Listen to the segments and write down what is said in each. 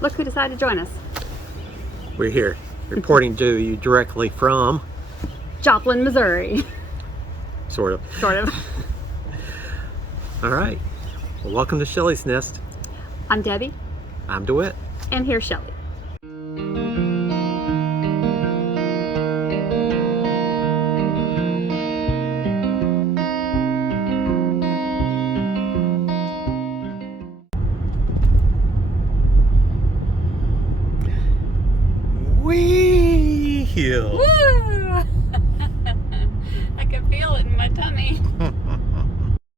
Look who decided to join us. We're here reporting to you directly from Joplin, Missouri. sort of. Sort of. All right. Well, welcome to Shelly's Nest. I'm Debbie. I'm DeWitt. And here's Shelly. Wee hill. Woo! I can feel it in my tummy.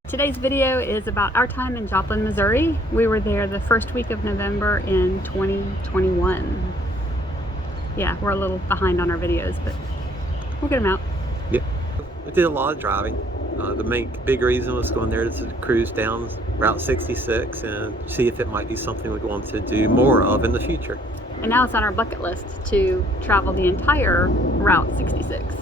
Today's video is about our time in Joplin, Missouri. We were there the first week of November in 2021. Yeah, we're a little behind on our videos, but we'll get them out. Yep. We did a lot of driving. The big reason was going there to cruise down Route 66 and see if it might be something we want to do more of in the future. And now it's on our bucket list to travel the entire Route 66.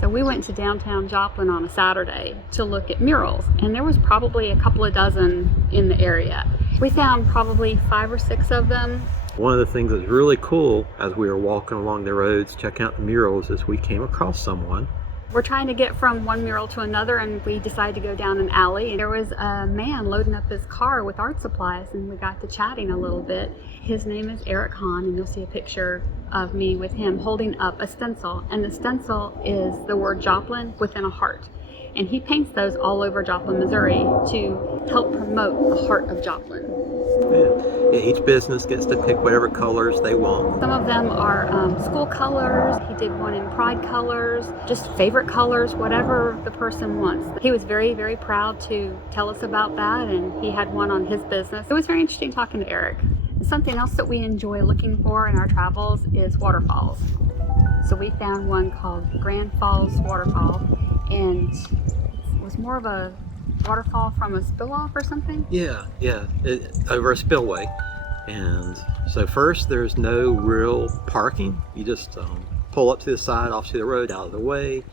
So we went to downtown Joplin on a Saturday to look at murals, and there was probably a couple of dozen in the area. We found probably 5 or 6 of them. One of the things that's really cool as we were walking along the roads checking out the murals is we came across someone. We're trying to get from one mural to another, and we decided to go down an alley. And there was a man loading up his car with art supplies, and we got to chatting a little bit. His name is Eric Hahn, and you'll see a picture of me with him holding up a stencil. And the stencil is the word Joplin within a heart. And he paints those all over Joplin, Missouri to help promote the heart of Joplin. Yeah, each business gets to pick whatever colors they want. Some of them are school colors. He did one in pride colors, just favorite colors, whatever the person wants. He was very, very proud to tell us about that, and he had one on his business. It was very interesting talking to Eric. Something else that we enjoy looking for in our travels is waterfalls. So we found one called Grand Falls Waterfall, and it was more of a waterfall from a spill off or something? Yeah, over a spillway. And so first there's no real parking. You just pull up to the side, off to the road, out of the way,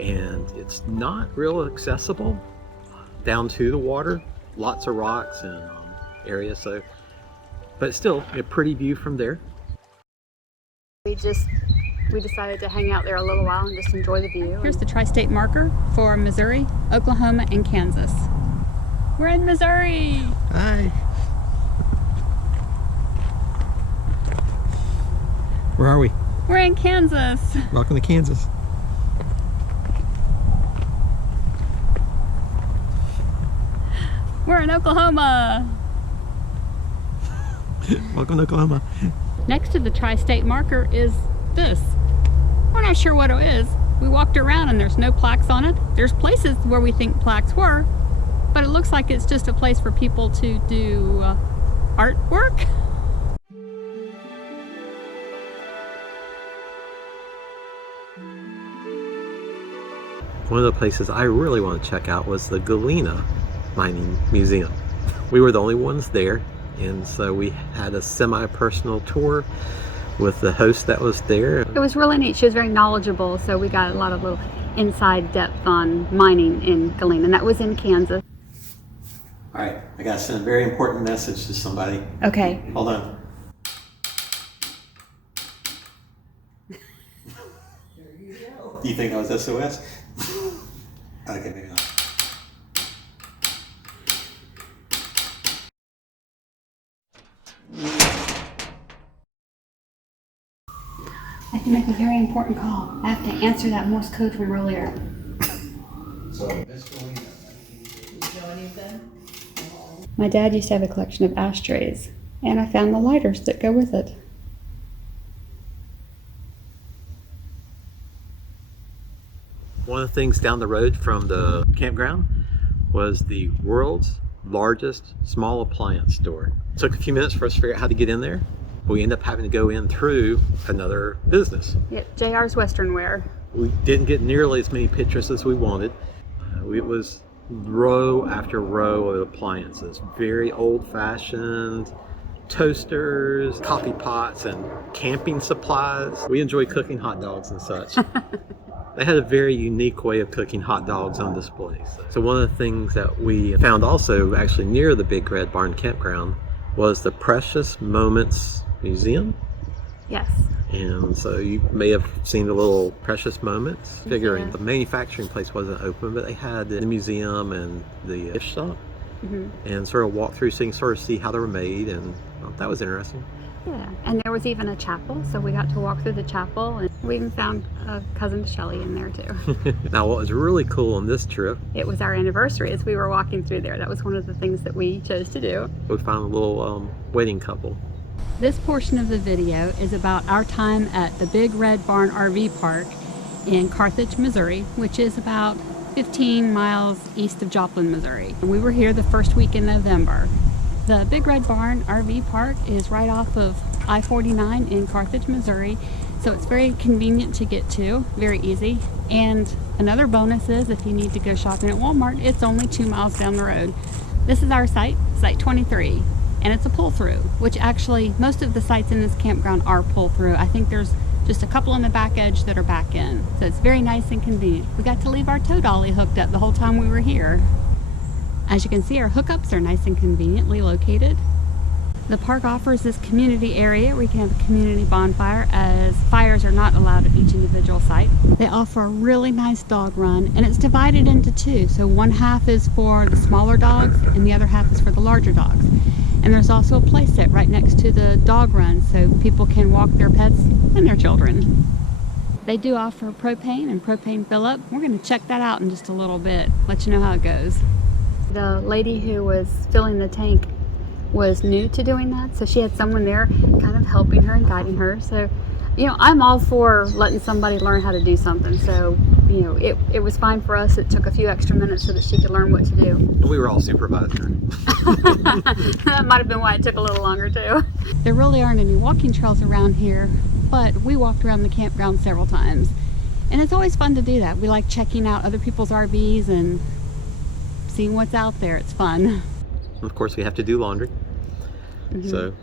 and it's not real accessible down to the water. Lots of rocks and areas, so but still a pretty view from there. We decided to hang out there a little while and just enjoy the view. Here's the tri-state marker for Missouri, Oklahoma, and Kansas. We're in Missouri! Hi. Where are we? We're in Kansas. Welcome to Kansas. We're in Oklahoma. Welcome to Oklahoma. Next to the tri-state marker is this. We're not sure what it is. We walked around and there's no plaques on it. There's places where we think plaques were, but it looks like it's just a place for people to do artwork. One of the places I really want to check out was the Galena Mining Museum. We were the only ones there, and so we had a semi-personal tour with the host that was there. It was really neat. She was very knowledgeable, so we got a lot of little inside depth on mining in Galena, and that was in Kansas. All right, I got to send a very important message to somebody. Okay. Hold on. There you go. Do you think that was SOS? Okay, maybe not. I have to make a very important call. I have to answer that Morse code from earlier. So, Miss Galena, you know anything? My dad used to have a collection of ashtrays, and I found the lighters that go with it. One of the things down the road from the campground was the world's largest small appliance store. It took a few minutes for us to figure out how to get in there, We ended up having to go in through another business. Yeah, JR's Western Wear. We didn't get nearly as many pictures as we wanted. It was row after row of appliances, very old-fashioned toasters, coffee pots, and camping supplies. We enjoy cooking hot dogs and such. They had a very unique way of cooking hot dogs on display. So one of the things that we found also actually near the Big Red Barn Campground was the Precious Moments Museum. Yes. And so you may have seen the little Precious Moments figurine. Yeah. The manufacturing place wasn't open, but they had the museum and the gift shop. And sort of walk through things, sort of see how they were made, and well, that was interesting. Yeah, and there was even a chapel, so we got to walk through the chapel, and we even found a cousin Shelley in there too. Now, what was really cool on this trip, It was our anniversary as we were walking through there. That was one of the things that we chose to do. we found a little wedding couple. This portion of the video is about our time at the Big Red Barn RV Park in Carthage, Missouri, which is about 15 miles east of Joplin, Missouri. We were here the first week in November. The Big Red Barn RV Park is right off of I-49 in Carthage, Missouri, so it's very convenient to get to, very easy. And another bonus is if you need to go shopping at Walmart, it's only 2 miles down the road. This is our site, Site 23, and it's a pull-through, which actually most of the sites in this campground are pull-through. I think there's just a couple on the back edge that are back in, so it's very nice and convenient. We got to leave our tow dolly hooked up the whole time we were here. As you can see, our hookups are nice and conveniently located. The park offers this community area where you can have a community bonfire, as fires are not allowed at each individual site. They offer a really nice dog run, and it's divided into two. So one half is for the smaller dogs and the other half is for the larger dogs. And there's also a play set right next to the dog run, so people can walk their pets and their children. They do offer propane and propane fill-up. We're going to check that out in just a little bit, let you know how it goes. The lady who was filling the tank was new to doing that, so she had someone there kind of helping her and guiding her. So, you know, I'm all for letting somebody learn how to do something. So, you know, it was fine for us. It took a few extra minutes so that she could learn what to do. And we were all supervised her. That might have been why it took a little longer too. There really aren't any walking trails around here, but we walked around the campground several times. And it's always fun to do that. We like checking out other people's RVs and seeing what's out there. It's fun. Of course, we have to do laundry. So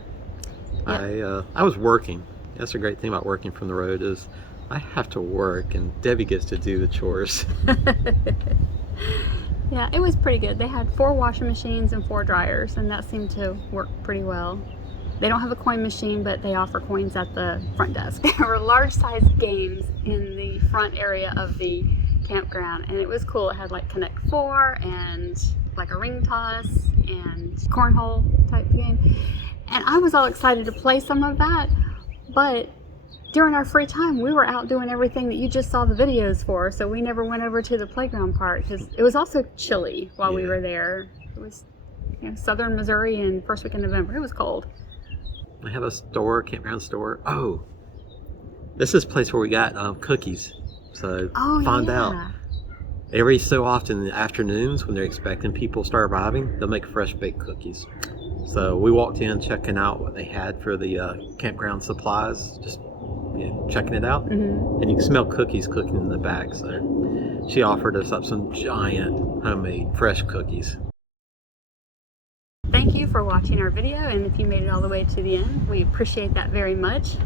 I was working. That's a great thing about working from the road is I have to work and Debbie gets to do the chores. Yeah, it was pretty good. They had 4 washing machines and 4 dryers, and that seemed to work pretty well. They don't have a coin machine, but they offer coins at the front desk. There were large-sized games in the front area of the campground, and it was cool. It had like Connect 4 and like a ring toss and cornhole type game. And I was all excited to play some of that, but during our free time, we were out doing everything that you just saw the videos for, so we never went over to the playground part because it was also chilly while we were there. It was, you know, southern Missouri in first week in November. It was cold. I have a store, campground store. Oh, this is a place where we got cookies. So find out. Every so often in the afternoons when they're expecting people to start arriving, they'll make fresh baked cookies. So we walked in checking out what they had for the campground supplies, just checking it out. And you can smell cookies cooking in the back. So she offered us up some giant homemade fresh cookies. Thank you for watching our video, and if you made it all the way to the end, we appreciate that very much.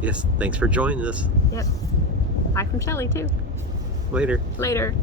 Yes, thanks for joining us. Yep. Bye from Shelley too. Later. Later.